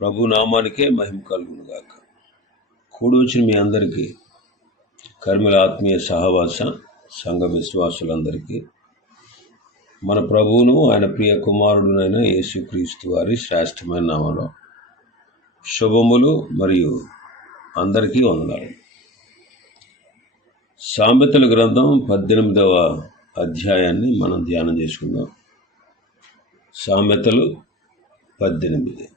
ప్రభు నామానికే మహిమ కలుగును గాక. కూడి వచ్చిన మీ అందరికీ, కర్మల ఆత్మీయ సహవాస సంఘ విశ్వాసులందరికీ మన ప్రభువును ఆయన ప్రియ కుమారుడునైన యేసుక్రీస్తు వారి శ్రేష్టమైన నామములో శుభములు మరియు అందరికీ వందనాలు. సామెతల గ్రంథం 18వ అధ్యాయాన్ని మనం ధ్యానం చేసుకుందాం. సామెతలు 18.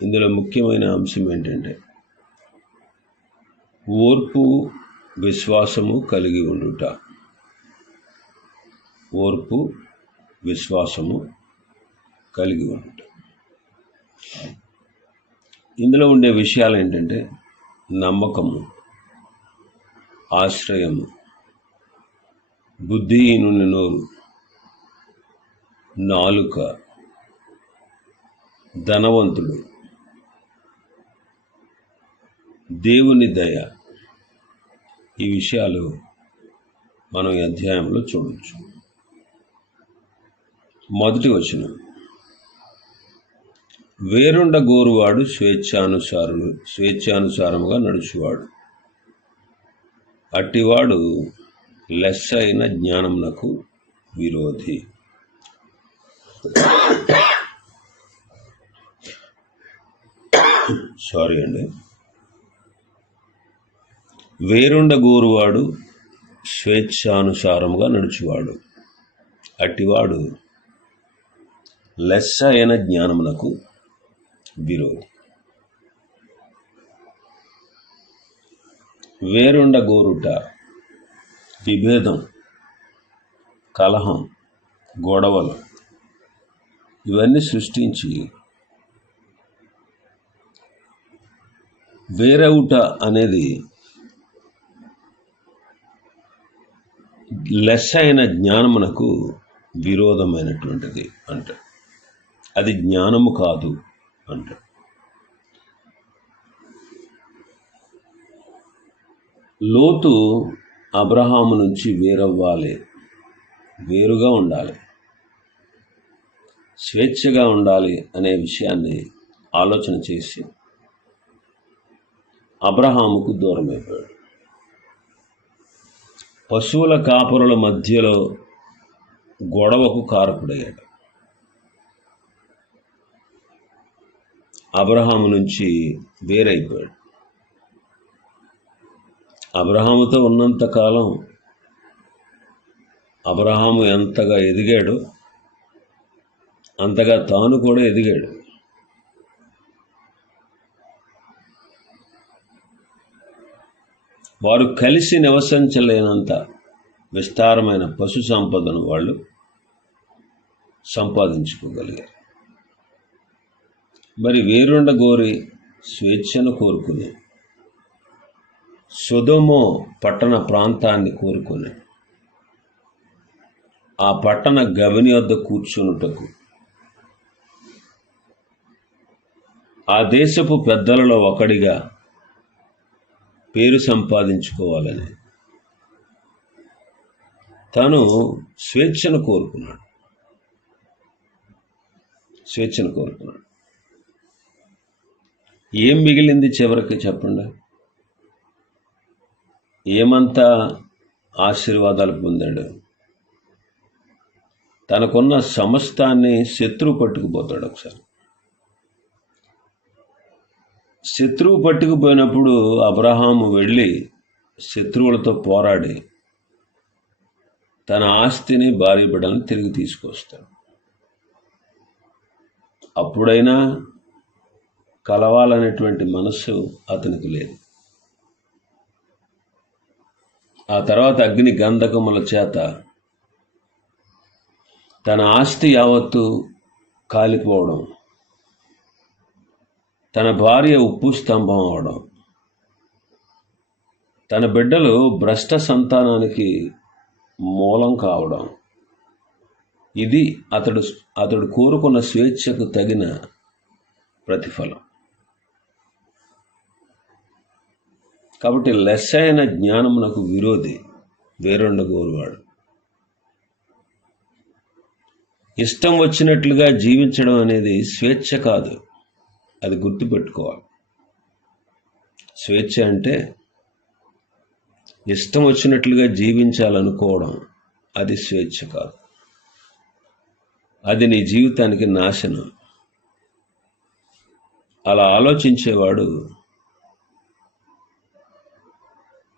ఇందులో ముఖ్యమైన అంశం ఏంటంటే ఓర్పు విశ్వాసము కలిగి ఉండుట. ఓర్పు విశ్వాసము కలిగి ఉండుట. ఇందులో ఉండే విషయాలు ఏంటంటే నమ్మకము, ఆశ్రయము, బుద్ధిహీనుని నోరు, నాలుక, ధనవంతుడు, దేవుని దయ. ఈ విషయాలు మనం ఈ అధ్యాయంలో చూడవచ్చు. మొదటి వచనం, వేరుండ గోరువాడు స్వేచ్ఛానుసారముగా నడుచువాడు, అట్టివాడు లెస్సైన జ్ఞానమునకు విరోధి. వేరుండ గోరువాడు స్వేచ్ఛానుసారముగా నడుచువాడు, అట్టివాడు లెస్స అయిన జ్ఞానమునకు విరోధి. వేరుండ గోరుట విభేదం, కలహం, గొడవలు ఇవన్నీ సృష్టించి వేరవుట అనేది లెస్ అయిన జ్ఞానమునకు విరోధమైనటువంటిది అంట. అది జ్ఞానము కాదు అంట. లోతు అబ్రహాము నుంచి వేరవ్వాలి, వేరుగా ఉండాలి, స్వేచ్ఛగా ఉండాలి అనే విషయాన్ని ఆలోచన చేసి అబ్రహాముకు దూరం అయిపోయాడు. పశువుల కాపరుల మధ్యలో గొడవకు కారకుడయ్యాడు. అబ్రహాము నుంచి వేరైపోయాడు. అబ్రహాముతో ఉన్నంతకాలం అబ్రహాము ఎంతగా ఎదిగాడో అంతగా తాను కూడా ఎదిగాడు. వారు కలిసి నివసించలేనంత విస్తారమైన పశు సంపదను వాళ్ళు సంపాదించుకోగలిగారు. మరి వేరుండ గోరి స్వేచ్ఛను కోరుకుని సొదొమ పట్టణ ప్రాంతాన్ని కోరుకుని ఆ పట్టణ గవిని వద్ద కూర్చునుటకు ఆ దేశపు పెద్దలలో ఒకడిగా పేరు సంపాదించుకోవాలని తను స్వేచ్ఛను కోరుకున్నాడు. ఏం మిగిలింది చివరికి చెప్పండి? ఏమంతా ఆశీర్వాదాలు పొందాడు? తనకున్న సమస్తాన్ని శత్రువు పట్టుకుపోతాడు. ఒకసారి శత్రువు పట్టుకుపోయినప్పుడు అబ్రహాము వెళ్ళి శత్రువులతో పోరాడి తన ఆస్తిని, భార్య బిడ్డలను తిరిగి తీసుకొస్తాడు. అప్పుడైనా కలవాలనేటువంటి మనస్సు అతనికి లేదు. ఆ తర్వాత అగ్ని గంధకముల చేత తన ఆస్తి యావత్తు కాలిపోవడం, తన భార్య ఉప్పు స్తంభం అవడం, తన బిడ్డలు భ్రష్ట సంతానానికి మూలం కావడం, ఇది అతడు కోరుకున్న స్వేచ్ఛకు తగిన ప్రతిఫలం. కాబట్టి లెస్ అయిన జ్ఞానమునకు విరోధి వేరుండ గోరువాడు. ఇష్టం వచ్చినట్లుగా జీవించడం అనేది స్వేచ్ఛ కాదు, అది గుర్తుపెట్టుకోవాలి. స్వేచ్ఛ అంటే ఇష్టం వచ్చినట్లుగా జీవించాలనుకోవడం, అది స్వేచ్ఛ కాదు. అది నీ జీవితానికి నాశనం. అలా ఆలోచించేవాడు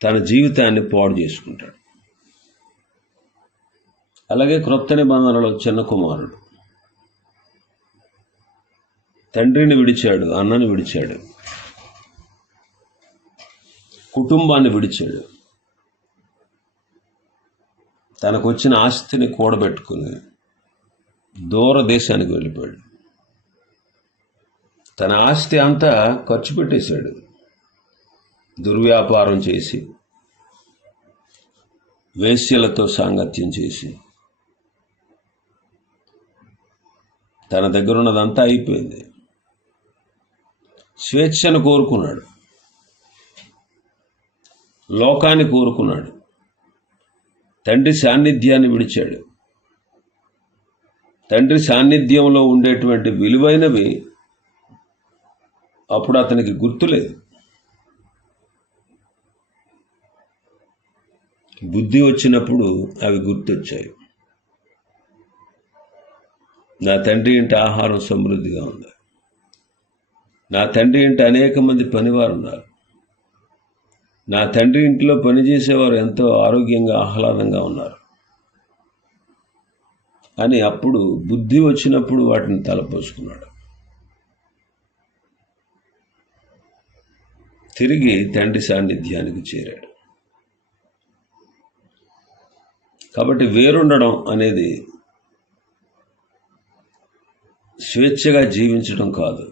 తన జీవితాన్ని పాడు చేసుకుంటాడు. అలాగే క్రొత్త నిబంధనలో చిన్న కుమారుడు తండ్రిని విడిచాడు, అన్నని విడిచాడు, కుటుంబాన్ని విడిచాడు, తనకు వచ్చిన ఆస్తిని కూడబెట్టుకుని దూర దేశానికి వెళ్ళిపోయాడు. తన ఆస్తి అంతా ఖర్చు పెట్టేశాడు. దుర్వ్యాపారం చేసి, వేశ్యలతో సాంగత్యం చేసి, తన దగ్గర ఉన్నదంతా అయిపోయింది. స్వేచ్ఛను కోరుకున్నాడు, లోకాన్ని కోరుకున్నాడు, తండ్రి సాన్నిధ్యాన్ని విడిచాడు. తండ్రి సాన్నిధ్యంలో ఉండేటువంటి విలువైనవి అప్పుడు అతనికి గుర్తులేదు. బుద్ధి వచ్చినప్పుడు అవి గుర్తొచ్చాయి. నా తండ్రి ఇంటి ఆహారం సమృద్ధిగా ఉంది, నా తండ్రి ఇంటి అనేక మంది పనివారు ఉన్నారు, నా తండ్రి ఇంట్లో పనిచేసేవారు ఎంతో ఆరోగ్యంగా ఆహ్లాదంగా ఉన్నారు అని అప్పుడు బుద్ధి వచ్చినప్పుడు వాటిని తలపోసుకున్నాడు. తిరిగి తండ్రి సాన్నిధ్యానికి చేరాడు. కాబట్టి వేరుండడం అనేది స్వేచ్ఛగా జీవించడం కాదు.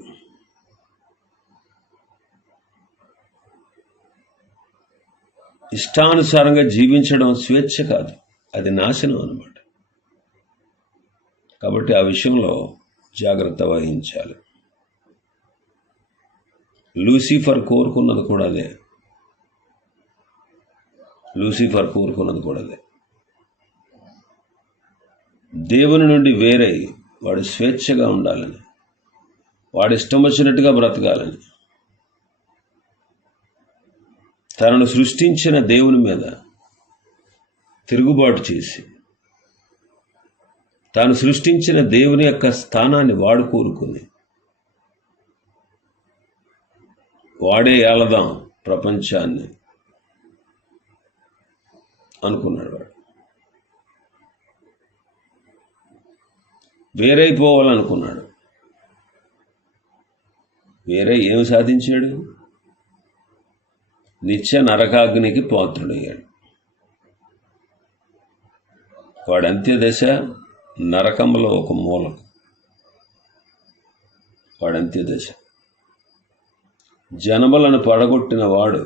ఇష్టానుసారంగా జీవించడం స్వేచ్ఛ కాదు, అది నాశనం అన్నమాట. కాబట్టి ఆ విషయంలో జాగ్రత్త వహించాలి. లూసిఫర్ కోరుకున్నది కూడా అదే. లూసిఫర్ కోరుకున్నది కూడా అదే. దేవుని నుండి వేరై వాడు స్వేచ్ఛగా ఉండాలని, వాడు ఇష్టం వచ్చినట్టుగా బ్రతకాలని, తనను సృష్టించిన దేవుని మీద తిరుగుబాటు చేసి, తాను సృష్టించిన దేవుని యొక్క స్థానాన్ని వాడు కోరుకుని, వాడే ఏలదాం ప్రపంచాన్ని అనుకున్నాడు. వాడు వేరైపోవాలనుకున్నాడు. వేరే ఏమి సాధించాడు? నిత్య నరకాగ్నికి పాత్రుడయ్యాడు. వాడి అంత్యదశ నరకంలో ఒక మూలం. వాడి అంత్యదశ జనములను పడగొట్టిన వాడు,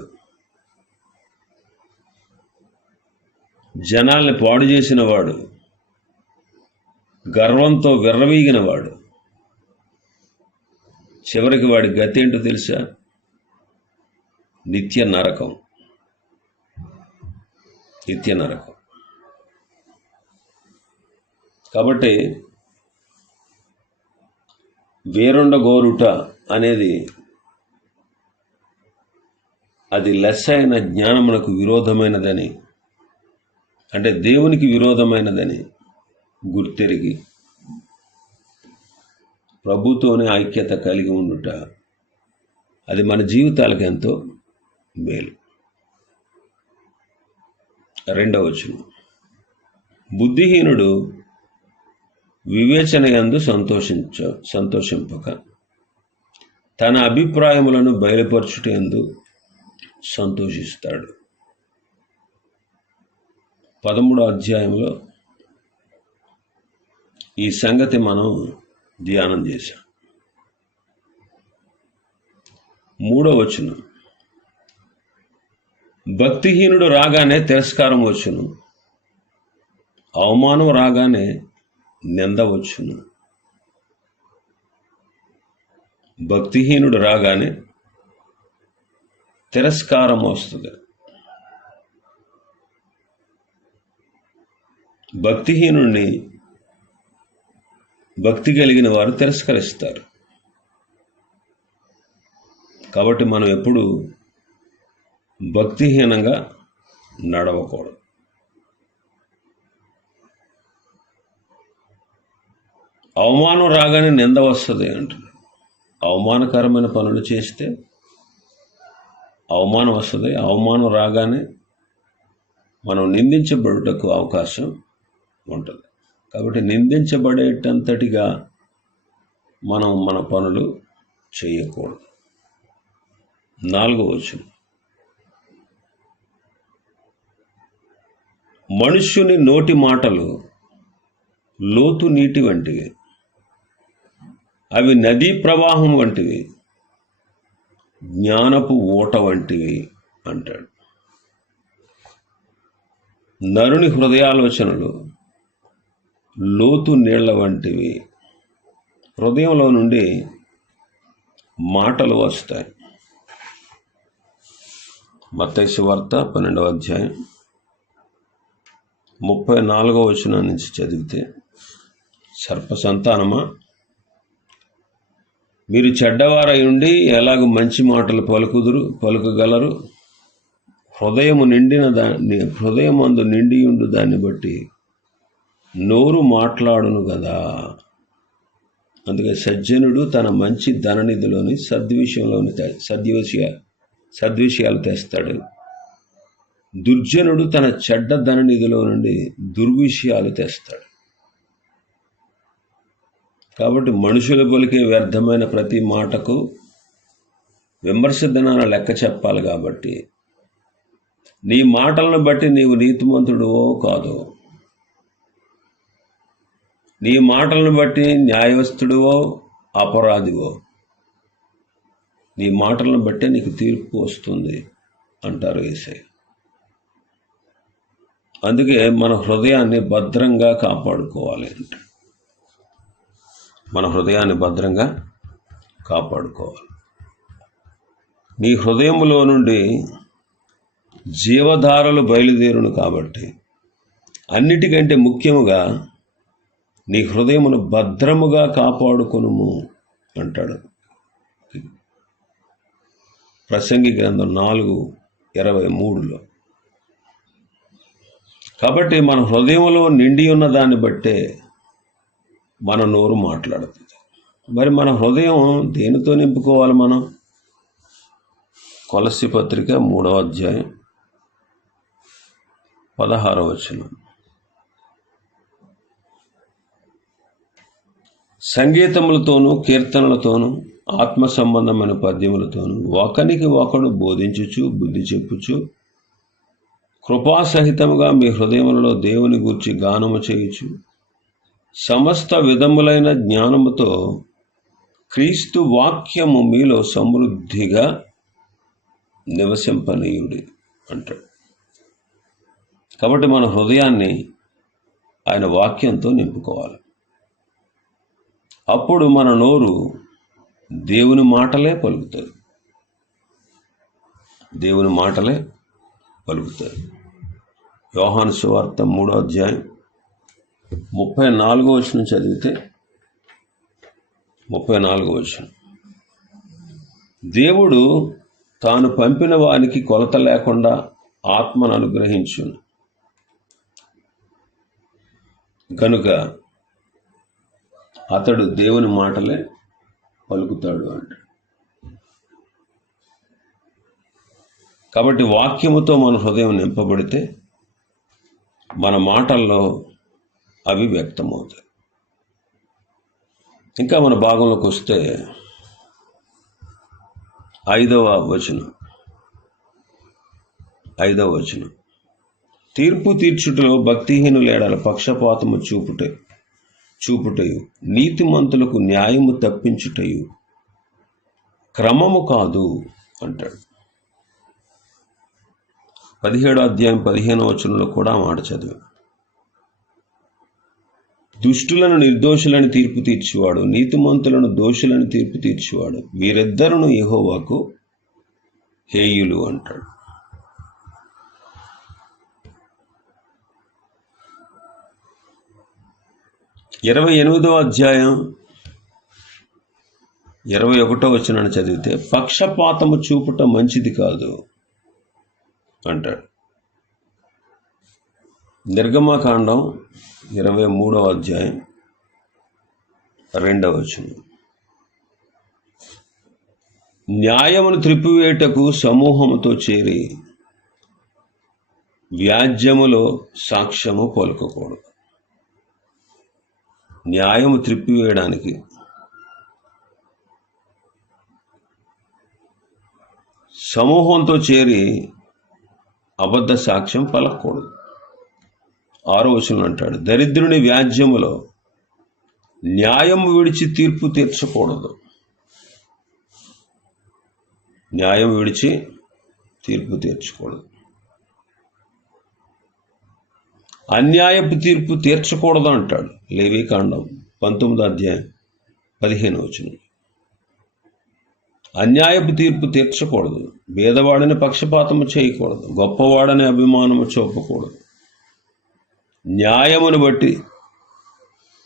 జనాల్ని పాడు చేసిన వాడు, గర్వంతో విర్రవీగిన వాడు, చివరికి వాడి గతి ఏంటో తెలుసా? నిత్య నరకం. నిత్య నరకం. కాబట్టి వేరుండగోరుట అనేది అది లెస్సైన జ్ఞానమునకు విరోధమైనదని, అంటే దేవునికి విరోధమైనదని గుర్తెరిగి ప్రభుతోనే ఐక్యత కలిగి ఉండుట, అది మన జీవితాలకు ఎంతో మేలు. 2వ వచనం, బుద్ధిహీనుడు వివేచన యందు సంతోషింపక తన అభిప్రాయములను బయలుపరచుట యందు సంతోషిస్తాడు. 13వ అధ్యాయంలో ఈ సంగతి మనం ధ్యానం చేశాం. 3వ వచనం, భక్తిహీనుడు రాగానే తిరస్కారం వచ్చును, అవమానం రాగానే నింద వచ్చును. భక్తిహీనుడు రాగానే తిరస్కారం వస్తుంది. భక్తిహీనుడిని భక్తి కలిగిన వారు తిరస్కరిస్తారు. కాబట్టి మనం ఎప్పుడు భక్తిహీనంగా నడవకూడదు. అవమానం రాగానే నింద వస్తుంది అంటారు. అవమానకరమైన పనులు చేస్తే అవమానం వస్తుంది. అవమానం రాగానే మనం నిందించబడుటకు అవకాశం ఉంటుంది. కాబట్టి నిందించబడేటంతటిగా మనం మన పనులు చేయకూడదు. 4వ వచనం, మనుష్యుని నోటి మాటలు లోతు నీటి వంటివి, అవి నదీ ప్రవాహం వంటివి, జ్ఞానపు ఊట వంటివి అంటాడు. నరుని హృదయాలోచనలు లోతు నీళ్ల వంటివి. హృదయంలో నుండి మాటలు వస్తాయి. మత్తయి సువార్త 12వ అధ్యాయం 34వ వచనం నుంచి చదివితే, సర్ప సంతానమా, మీరు చెడ్డవారై ఉండి ఎలాగ మంచి మాటలు పలుకగలరు? హృదయమందు నిండియుండు దాన్ని బట్టి నోరు మాట్లాడును కదా. అందుకే సజ్జనుడు తన మంచి ధననిధిలోని సద్విషయాలు తెస్తాడు. దుర్జనుడు తన చెడ్డ ధననిధిలో నుండి దుర్విషయాలు తెస్తాడు. కాబట్టి మనుషులు పలికే వ్యర్థమైన ప్రతి మాటకు విమర్శ దినాన లెక్క చెప్పాలి. కాబట్టి నీ మాటలను బట్టి నీవు నీతిమంతుడువో కాదో, నీ మాటలను బట్టి న్యాయవస్తుడువో అపరాధివో, నీ మాటలను బట్టే నీకు తీర్పు వస్తుంది అంటారు యేసయ్య. అందుకే మన హృదయాన్ని భద్రంగా కాపాడుకోవాలి. అంటే మన హృదయాన్ని భద్రంగా కాపాడుకోవాలి. నీ హృదయములో నుండి జీవధారలు బయలుదేరును. కాబట్టి అన్నిటికంటే ముఖ్యముగా నీ హృదయమును భద్రముగా కాపాడుకొనుము అంటాడు ప్రసంగి గ్రంథం 4:23లో. కాబట్టి మన హృదయంలో నిండి ఉన్న దాన్ని బట్టే మన నోరు మాట్లాడుతుంది. మరి మన హృదయం దేనితో నింపుకోవాలి? మనం కొలస్సీ పత్రిక 3వ అధ్యాయం 16వ వచనం, సంగీతములతోనూ కీర్తనలతోనూ ఆత్మ సంబంధమైన పద్యములతోనూ ఒకనికి ఒకడు బోధించుచు బుద్ధి చెప్పుచు కృపాసహితముగా మీ హృదయములలో దేవుని గూర్చి గానము చేయుచు సమస్త విధములైన జ్ఞానముతో క్రీస్తు వాక్యము మీలో సమృద్ధిగా నివసింపనీయుడి అంటాడు. కాబట్టి మన హృదయాన్ని ఆయన వాక్యంతో నింపుకోవాలి. అప్పుడు మన నోరు దేవుని మాటలే పలుకుతుంది. దేవుని మాటలే పలుకుతుంది. యోహాను సువార్త 3వ అధ్యాయం 34వ వచనం చదివితే, 34వ వచనం, దేవుడు తాను పంపిన వారికి కొలత లేకుండా ఆత్మను అనుగ్రహించును కనుక అతడు దేవుని మాటలే పలుకుతాడు అంట. కాబట్టి వాక్యముతో మన హృదయం నింపబడితే మన మాటల్లో అవి వ్యక్తమవుతాయి. ఇంకా మన భాగంలోకి వస్తే 5వ వచనం, తీర్పు తీర్చుటలో భక్తిహీనుల ఎడల పక్షపాతము చూపుటయు నీతిమంతులకు న్యాయము తప్పించుటయు క్రమము కాదు అంటాడు. 17వ అధ్యాయం 15వ వచనంలో కూడా మాట చదివాం. దుష్టులను నిర్దోషులని తీర్పు తీర్చువాడు, నీతిమంతులను దోషులని తీర్పు తీర్చువాడు, వీరిద్దరును యెహోవాకు హేయులు అంటాడు. ఇరవై 28వ అధ్యాయం 21వ వచనాన్ని చదివితే పక్షపాతము చూపుట మంచిది కాదు అంటాడు. నిర్గమకాండం 23వ అధ్యాయం 2వ వచనం. న్యాయమును త్రిప్పివేయుటకు సమూహముతో చేరి వ్యాజ్యములో సాక్ష్యము పలుకకూడదు. న్యాయము త్రిప్పివేయడానికి సమూహంతో చేరి అబద్ధ సాక్ష్యం పలకూడదు. 6వ వచనం అంటాడు, దరిద్రుని వ్యాజ్యములో న్యాయము విడిచి తీర్పు తీర్చకూడదు. న్యాయం విడిచి తీర్పు తీర్చకూడదు. అన్యాయపు తీర్పు తీర్చకూడదు అంటాడు లేవీకాండం 19వ అధ్యాయం 15వ వచనం. అన్యాయపు తీర్పు తీర్చకూడదు. భేదవాడని పక్షపాతము చేయకూడదు. గొప్పవాడని అభిమానము చూపకూడదు. న్యాయమును బట్టి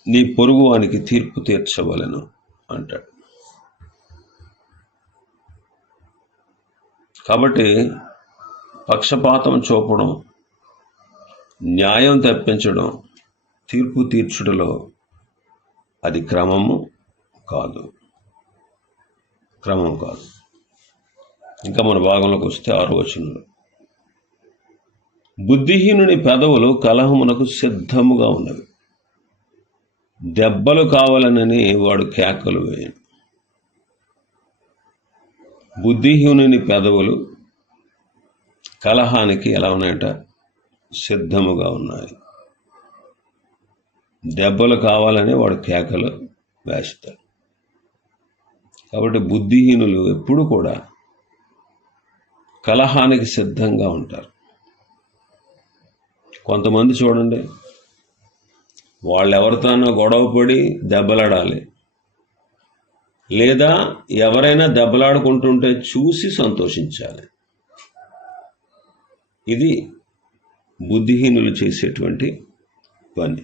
నీ పొరుగువానికి తీర్పు తీర్చవలెను అంటాడు. కాబట్టి పక్షపాతం చూపడం, న్యాయం తప్పించడం, తీర్పు తీర్చుటలో అది క్రమము కాదు. ఇంకా మన భాగంలోకి వస్తే 6వ వచనంలో, బుద్ధిహీనుని పెదవులు కలహమునకు సిద్ధముగా ఉన్నవి, దెబ్బలు కావాలనని వాడు కేకలు వేయను. బుద్ధిహీనుని పెదవులు కలహానికి ఎలా ఉన్నాయట? సిద్ధముగా ఉన్నాయి. దెబ్బలు కావాలని వాడు కేకలు వేస్తాడు. కాబట్టి బుద్ధిహీనులు ఎప్పుడు కూడా కలహానికి సిద్ధంగా ఉంటారు. కొంతమంది చూడండి, వాళ్ళు ఎవరితోనో గొడవపడి దెబ్బలాడాలి, లేదా ఎవరైనా దెబ్బలాడుకుంటుంటే చూసి సంతోషించాలి. ఇది బుద్ధిహీనులు చేసేటువంటి పని.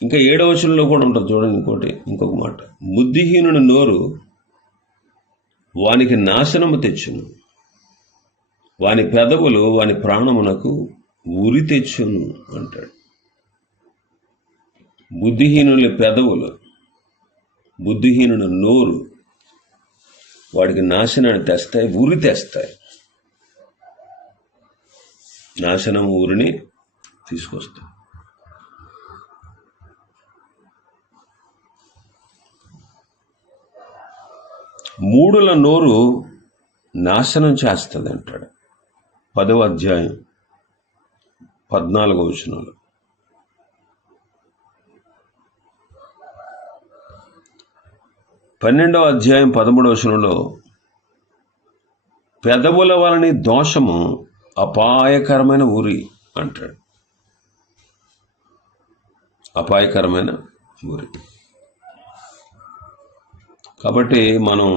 ఇంకా 7వ వచనంలో కూడా ఉంటుంది చూడండి, ఇంకొక మాట, బుద్ధిహీనుని నోరు వానికి నాశనము తెచ్చును, వాని పెదవులు వాని ప్రాణమునకు ఉరి తెచ్చును అంటాడు. బుద్ధిహీనుల పెదవులు, బుద్ధిహీనుని నోరు వాడికి నాశనాన్ని తెస్తాయి, ఉరి తెస్తాయి. నాశనం ఊరిని తీసుకొస్తాయి. మూడుల నోరు నాశనం చేస్తుంది అంటాడు 10వ అధ్యాయం 14వ వచనంలో. 12వ అధ్యాయం 13వ వచనంలో, పెదవుల వలని దోషము అపాయకరమైన ఊరి అంటాడు. అపాయకరమైన ఊరి. కాబట్టి మనం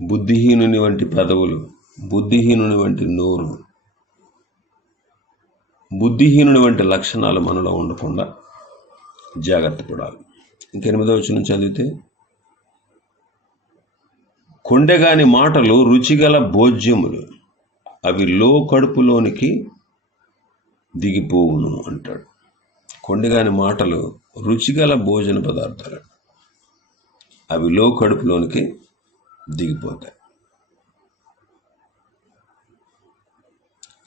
బుద్ధిహీనుని వంటి పెదవులు, బుద్ధిహీనుని వంటి నోరు, బుద్ధిహీనుని వంటి లక్షణాలు మనలో ఉండకుండా జాగ్రత్త పడాలి. ఇంక 8వ వచనం చదివితే, కొండెగాని మాటలు రుచిగల భోజ్యములు, అవి లో కడుపులోనికి దిగిపోవును అంటాడు. కొండెగాని మాటలు రుచిగల భోజన పదార్థాలు, అవి లో కడుపులోనికి దిగిపోతాయి.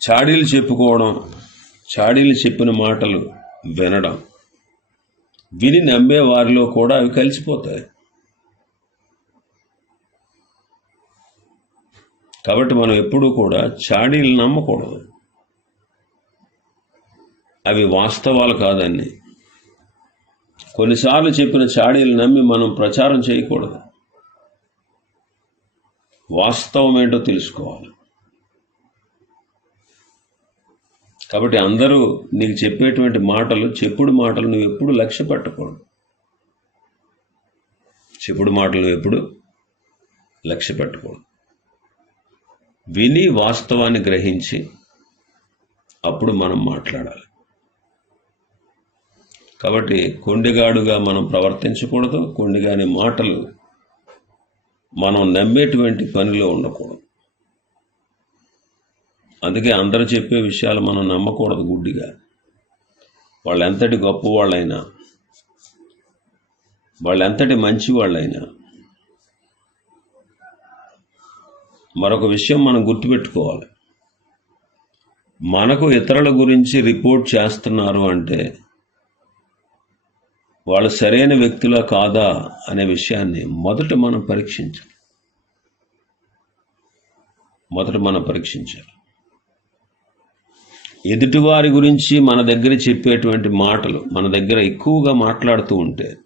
చాడీలు చెప్పుకోవడం, చాడీలు చెప్పిన మాటలు వినడం, విని నమ్మే వారిలో కూడా అవి కలిసిపోతాయి. కాబట్టి మనం ఎప్పుడూ కూడా చాడీలు నమ్మకూడదు. అవి వాస్తవాలు కాదని, కొన్నిసార్లు చెప్పిన చాడీలు నమ్మి మనం ప్రచారం చేయకూడదు. వాస్తవం ఏంటో తెలుసుకోవాలి. కాబట్టి అందరూ నీకు చెప్పేటువంటి మాటలు, చెప్పుడు మాటలు నువ్వు ఎప్పుడు లక్ష్య పెట్టకూడదు. చెప్పుడు మాటలు నువ్వు ఎప్పుడు లక్ష్య పెట్టకూడదు. విని వాస్తవాన్ని గ్రహించి అప్పుడు మనం మాట్లాడాలి. కాబట్టి కొండిగాడుగా మనం ప్రవర్తించకూడదు. కొండిగాని మాటలు మనం నమ్మేటువంటి పనిలో ఉండకూడదు. అందుకే అందరూ చెప్పే విషయాలు మనం నమ్మకూడదు గుడ్డిగా. వాళ్ళు ఎంతటి గొప్ప వాళ్ళైనా, వాళ్ళు ఎంతటి మంచి వాళ్ళైనా. మరొక విషయం మనం గుర్తుపెట్టుకోవాలి. మనకు ఇతరుల గురించి రిపోర్ట్ చేస్తున్నారు అంటే వాళ్ళు సరైన వ్యక్తులా కాదా అనే విషయాన్ని మొదట మనం పరీక్షించాలి. ఎదుటివారి గురించి మన దగ్గర చెప్పేటువంటి మాటలు మన దగ్గర ఎక్కువగా మాట్లాడుతూ ఉంటే,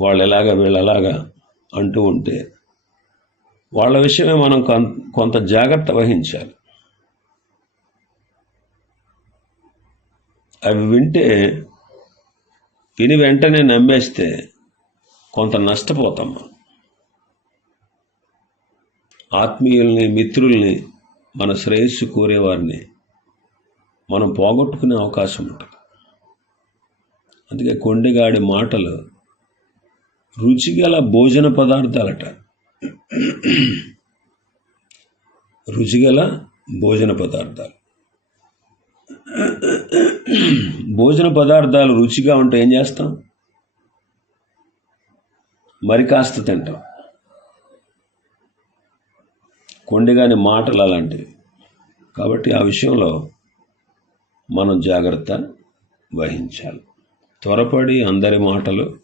వాళ్ళు ఎలాగా వీళ్ళలాగా అంటూ ఉంటే, వాళ్ళ విషయమే మనం కొంత జాగ్రత్త వహించాలి. అవి విని వెంటనే నమ్మేస్తే కొంత నష్టపోతాం. ఆత్మీయుల్ని, మిత్రుల్ని, మన శ్రేయస్సు కోరేవారిని మనం పోగొట్టుకునే అవకాశం ఉంటుంది. అందుకే కొండెగాడి మాటలు రుచిగల భోజన పదార్థాలట. రుచిగల భోజన పదార్థాలు. భోజన పదార్థాలు రుచిగా ఉంటే ఏం చేస్తాం? మరి కాస్త తింటాం. కొండెగాని మాటలు అలాంటివి. కాబట్టి ఆ విషయంలో మనం జాగ్రత్త వహించాలి. త్వరపడి అందరి మాటలు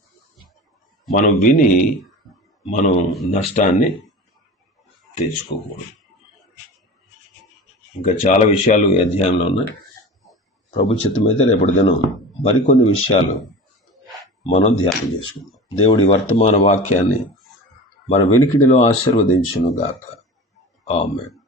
మనం విని మనం నష్టాన్ని తెచ్చుకోకూడదు. ఇంకా చాలా విషయాలు ఈ అధ్యాయంలో ఉన్నాయి. ప్రభు చిత్తం అయితే రేపటి దినం మరికొన్ని విషయాలు మనం ధ్యానం చేసుకుందాం. దేవుడి వర్తమాన వాక్యాన్ని మన వెనుకిడిలో ఆశీర్వదించును గాక. ఆమేన్.